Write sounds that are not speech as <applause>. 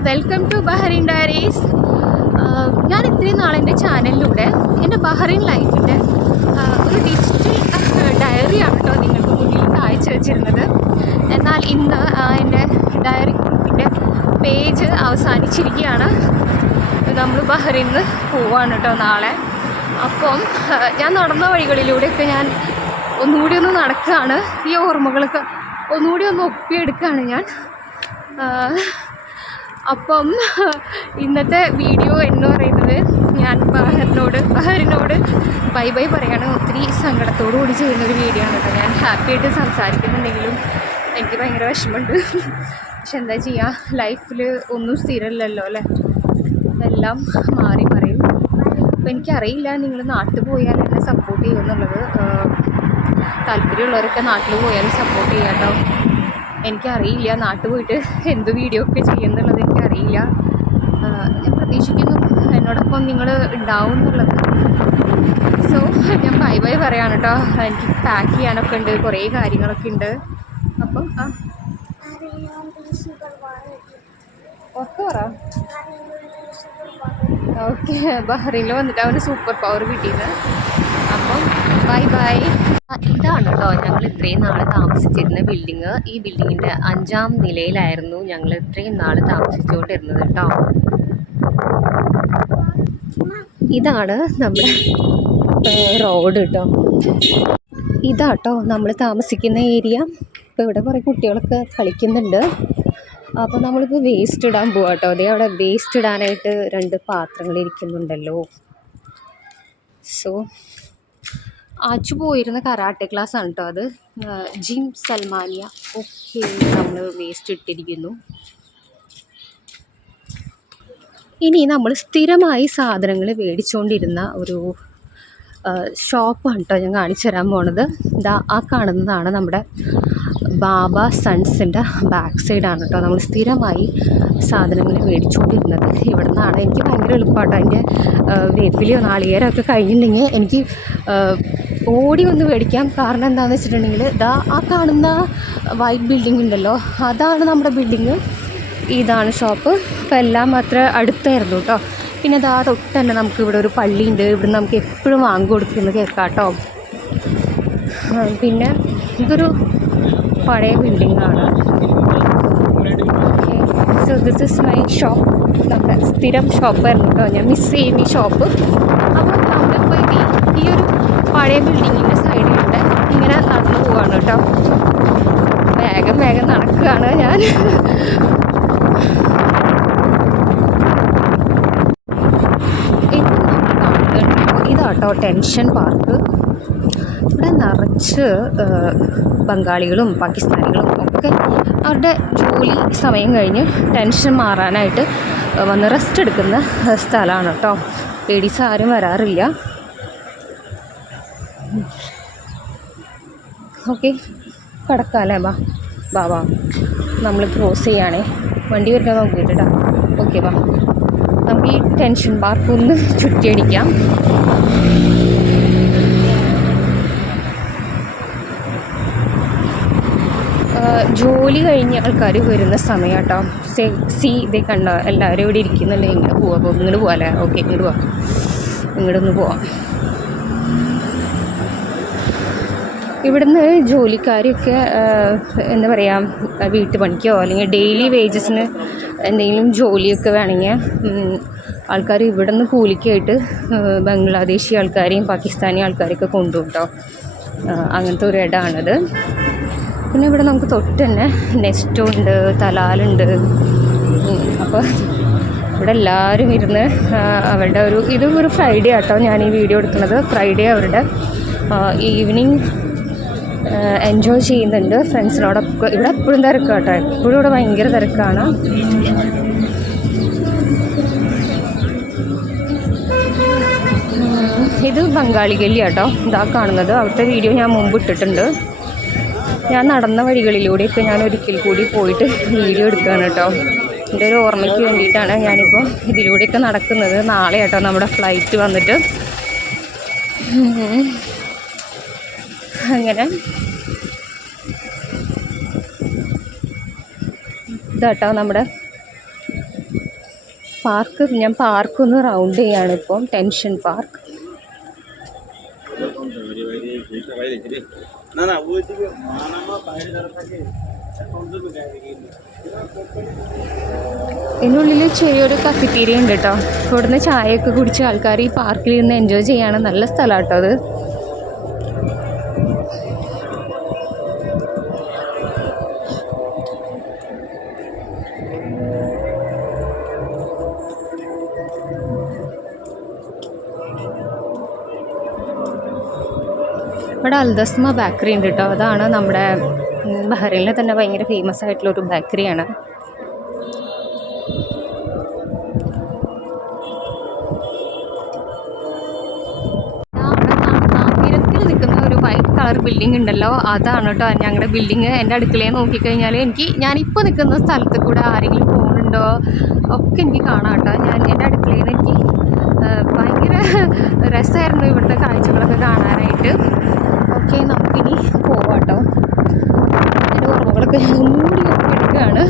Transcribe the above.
Welcome to Bahrain diaries ഞാൻ ഇത്രയും നാൾ എന്റെ ചാനലിലൂടെ എന്റെ ബഹറിൻ ലൈഫിന്റെ ഒരു ഡിജിറ്റൽ ഡയറിയാണ് കേട്ടോ നിങ്ങൾക്ക് മുന്നിൽ കാഴ്ച വെച്ചിരുന്നത്. എന്നാൽ ഇന്ന് എന്റെ ഡയറി ഗ്രൂപ്പിന്റെ പേജ് അവസാനിച്ചിരിക്കുകയാണ്. നമ്മൾ ബഹറിൽ നിന്ന് പോവാണ് കേട്ടോ നാളെ. അപ്പം ആ, ഞാൻ നടന്ന വഴികളിലൂടെയൊക്കെ ഞാൻ ഒന്നുകൂടി ഒന്ന് നടക്കുകയാണ്. ഈ ഓർമ്മകളൊക്കെ ഒന്നുകൂടി ഒന്ന് ഒപ്പിയെടുക്കുകയാണ് ഞാൻ. ആ, അപ്പം ഇന്നത്തെ വീഡിയോ എന്ന് പറയുന്നത് ഞാൻ ബഹറിനോട് ബഹറിനോട് ബൈ ബൈ പറയാണ്. ഒത്തിരി സങ്കടത്തോടു കൂടി ചെയ്യുന്നൊരു വീഡിയോ ആണ് കേട്ടോ. ഞാൻ ഹാപ്പി ആയിട്ട് സംസാരിക്കുന്നുണ്ടെങ്കിലും എനിക്ക് ഭയങ്കര വിഷമമുണ്ട്. പക്ഷെ എന്താ ചെയ്യുക ലൈഫിൽ ഒന്നും സ്ഥിരമല്ലല്ലോ അല്ലേ? എല്ലാം മാറി മറിയും. അപ്പം എനിക്കറിയില്ല നിങ്ങൾ നാട്ടിൽ പോയാൽ എന്നെ സപ്പോർട്ട് ചെയ്യുമെന്നുള്ളത്. താല്പര്യമുള്ളവരൊക്കെ നാട്ടിൽ പോയാലും സപ്പോർട്ട് ചെയ്യാം കേട്ടോ എനിക്കറിയില്ല. നാട്ടിൽ പോയിട്ട് എന്ത് വീഡിയോ ഒക്കെ ചെയ്യുന്നുള്ളത് എനിക്കറിയില്ല. ഞാൻ പ്രതീക്ഷിക്കുന്നു എന്നോടൊപ്പം നിങ്ങൾ ഉണ്ടാവും എന്നുള്ളത്. സോ ഞാൻ ബൈ ബൈ പറയാണ് കേട്ടോ എനിക്ക് പാക്ക് ചെയ്യാനൊക്കെ ഉണ്ട് കുറേ കാര്യങ്ങളൊക്കെ ഉണ്ട്. അപ്പം ആ. ഒക്കെ പറ. ഓക്കെ ബഹ്റൈനിൽ വന്നിട്ട് അവന് സൂപ്പർ പവർ കിട്ടിയത് ബൈ ബൈ ഇതാണ് കേട്ടോ ഞങ്ങൾ ഇത്രയും നാൾ താമസിച്ചിരുന്ന ബിൽഡിങ് ഈ ബിൽഡിങ്ങിന്റെ അഞ്ചാം നിലയിലായിരുന്നു ഞങ്ങൾ ഇത്രയും നാൾ താമസിച്ചുകൊണ്ടിരുന്നത് കേട്ടോ ഇതാണ് നമ്മുടെ റോഡ് കേട്ടോ ഇതാട്ടോ നമ്മൾ താമസിക്കുന്ന ഏരിയ ഇപ്പോൾ ഇവിടെ കുറേ കുട്ടികളൊക്കെ കളിക്കുന്നുണ്ട്. അപ്പോൾ നമ്മളിപ്പോൾ വേസ്റ്റ് ഇടാൻ പോവാം കേട്ടോ അതേ അവിടെ വേസ്റ്റ് ഇടാനായിട്ട് രണ്ട് പാത്രങ്ങൾ ഇരിക്കുന്നുണ്ടല്ലോ. സോ ആച്ചു പോയിരുന്ന കരാട്ടെ ക്ലാസ് ആണ് കേട്ടോ അത്. Gym Salmaniya. ഓക്കെ നമ്മൾ വേസ്റ്റ് ഇട്ടിരിക്കുന്നു. ഇനി നമ്മൾ സ്ഥിരമായി സാധനങ്ങൾ മേടിച്ചുകൊണ്ടിരുന്ന ഒരു ഷോപ്പാണ് കേട്ടോ ഞാൻ കാണിച്ചു തരാൻ പോണത്. ഇതാ ആ കാണുന്നതാണ് നമ്മുടെ ബാബ സൺസിന്റെ ബാക്ക് സൈഡാണ് കേട്ടോ നമ്മൾ സ്ഥിരമായി സാധനങ്ങൾ മേടിച്ചുകൊണ്ടിരുന്നത് ഇവിടെ നിന്നാണ് എനിക്ക് ഭയങ്കര എളുപ്പമാട്ടോ എന്റെ വേപ്പിലിയോ നാളികേരോ ഒക്കെ കഴിഞ്ഞിട്ടുണ്ടെങ്കിൽ എനിക്ക് ഓടി വന്ന് മേടിക്കാം കാരണം എന്താണെന്ന് വെച്ചിട്ടുണ്ടെങ്കിൽ ഇതാ ആ കാണുന്ന വൈറ്റ് ബിൽഡിംഗ് ഉണ്ടല്ലോ അതാണ് നമ്മുടെ ബിൽഡിങ് ഇതാണ് ഷോപ്പ് അപ്പോൾ എല്ലാം അത്ര അടുത്തായിരുന്നു കേട്ടോ പിന്നെ അതാ തൊട്ട് തന്നെ നമുക്ക് ഇവിടെ ഒരു പള്ളിയുണ്ട്. ഇവിടെ നമുക്ക് എപ്പോഴും വാങ്ങി കൊടുക്കുന്നത് കേൾക്കാം കേട്ടോ പിന്നെ ഇതൊരു പഴയ ബിൽഡിംഗ് ആണ്. So this is my shop നമ്മുടെ സ്ഥിരം ഷോപ്പായിരുന്നു കേട്ടോ ഞാൻ മിസ് ചെയ്യുന്ന ഈ ഷോപ്പ് അപ്പോൾ നമ്മളിപ്പോൾ ഈ ഈ ഒരു പഴയ ബിൽഡിങ്ങിന്റെ സൈഡിലൂടെ ഇങ്ങനെ നടന്നു പോവാണ് കേട്ടോ. വേഗം വേഗം നടക്കുകയാണ് ഞാൻ. ഇതാട്ടോ ടെൻഷൻ പാർക്ക്. ഇവിടെ നിറച്ച് ബംഗാളികളും പാകിസ്ഥാനികളും ഒക്കെ അവരുടെ ജോലി സമയം കഴിഞ്ഞ് ടെൻഷൻ മാറാനായിട്ട് വന്ന് റെസ്റ്റ് എടുക്കുന്ന സ്ഥലമാണ് കേട്ടോ. ലേഡീസ് ആരും വരാറില്ല. ഓക്കെ. കടക്കാല്ലേ? ബാ ബാ ബാ നമ്മൾ ക്രോസ് ചെയ്യുകയാണേ വണ്ടി വരുന്നത് നോക്കിയിട്ടാ ഓക്കെ ബാ നമുക്ക് ഈ ടെൻഷൻ പാർക്കൊന്ന് ചുറ്റിയടിക്കാം. ജോലി കഴിഞ്ഞ ആൾക്കാർ വരുന്ന സമയം കേട്ടോ സേ സി ഇതേ കണ്ടോ? എല്ലാവരും ഇവിടെ ഇരിക്കുന്നുണ്ട്. ഇങ്ങനെ പോവാം അപ്പോൾ ഇങ്ങോട്ട് പോവാല്ലേ ഓക്കെ ഇങ്ങോട്ട് പോവാം ഇങ്ങോട്ടൊന്ന് പോവാം. ഇവിടുന്ന് ജോലിക്കാരൊക്കെ എന്താ പറയുക വീട്ടുപണിക്കോ അല്ലെങ്കിൽ ഡെയിലി വേജസിന് എന്തെങ്കിലും ജോലിയൊക്കെ വേണമെങ്കിൽ ആൾക്കാർ ഇവിടുന്ന് കൂലിക്കായിട്ട് ബംഗ്ലാദേശി ആൾക്കാരെയും പാകിസ്ഥാനി ആൾക്കാരെയൊക്കെ കൊണ്ടുപോകും കേട്ടോ അങ്ങനത്തെ ഒരു ഇടമാണിത് പിന്നെ ഇവിടെ നമുക്ക് തൊട്ട് തന്നെ നെസ്റ്റോ ഉണ്ട് തലാലുണ്ട് അപ്പോൾ ഇവിടെ എല്ലാവരും ഇരുന്ന് അവരുടെ ഒരു ഇത് ഒരു ഫ്രൈഡേ ആട്ടോ ഞാൻ ഈ വീഡിയോ എടുക്കുന്നത്. ഫ്രൈഡേ അവരുടെ ഈവനിങ് എൻജോയ് ചെയ്യുന്നുണ്ട്. ഫ്രണ്ട്സിനോടൊക്കെ ഇവിടെ എപ്പോഴും തിരക്കാട്ടോ എപ്പോഴും ഇവിടെ ഭയങ്കര തിരക്കാണ്. ഇത് ബംഗാളി ഗല്ലി കേട്ടോ. ഇതാ കാണുന്നത്. അവിടുത്തെ വീഡിയോ ഞാൻ മുമ്പ് ഇട്ടിട്ടുണ്ട്. ഞാൻ നടന്ന വഴികളിലൂടെയൊക്കെ ഞാൻ ഒരിക്കൽ കൂടി പോയിട്ട് വീഡിയോ എടുക്കുകയാണ് കേട്ടോ. എന്റെ ഒരു ഓർമ്മയ്ക്ക് വേണ്ടിയിട്ടാണ് ഞാനിപ്പോൾ ഇതിലൂടെയൊക്കെ നടക്കുന്നത്. നാളെ കേട്ടോ നമ്മുടെ ഫ്ലൈറ്റ് വന്നിട്ട്. അങ്ങനെ. ഇതാട്ടോ നമ്മുടെ പാർക്ക്. ഞാൻ പാർക്കൊന്ന് റൗണ്ട് ചെയ്യാണ് ഇപ്പോൾ ടെൻഷൻ പാർക്ക്. ഇതിനുള്ളിൽ ചെറിയൊരു കഫിറ്റീരിയ ഉണ്ട് കേട്ടോ ഇവിടുന്ന് ചായയൊക്കെ കുടിച്ച് ആൾക്കാർ ഈ പാർക്കിൽ ഇരുന്ന് എൻജോയ് ചെയ്യാണ് നല്ല സ്ഥലമാണ് കേട്ടോ അത്. ഇവിടെ അൽദസ്മ ബേക്കറി ഉണ്ട് കേട്ടോ. അതാണ് നമ്മുടെ ബഹ്റൈനിലെ തന്നെ ഭയങ്കര ഫേമസ് ആയിട്ടുള്ള ഒരു ബേക്കറിയാണ് കളർ ബിൽഡിംഗ് ഉണ്ടല്ലോ. അതാണ് കേട്ടോ ഞങ്ങളുടെ ബിൽഡിങ് എന്റെ അടുക്കളയിൽ നോക്കിക്കഴിഞ്ഞാൽ എനിക്ക് ഞാനിപ്പോൾ നിൽക്കുന്ന സ്ഥലത്ത് കൂടെ ആരെങ്കിലും പോകുന്നുണ്ടോ? ഒക്കെ എനിക്ക് കാണാം കേട്ടോ. ഞാൻ എന്റെ അടുക്കളയിൽ എനിക്ക് ഭയങ്കര <laughs> രസമായിരുന്നു ഇവിടുത്തെ കാഴ്ചകളൊക്കെ കാണാനായിട്ട്. ഓക്കെ നമുക്കിനി പോവാം കേട്ടോ എന്റെ ഓർമ്മകളൊക്കെ മൂടി എടുക്കുകയാണ്.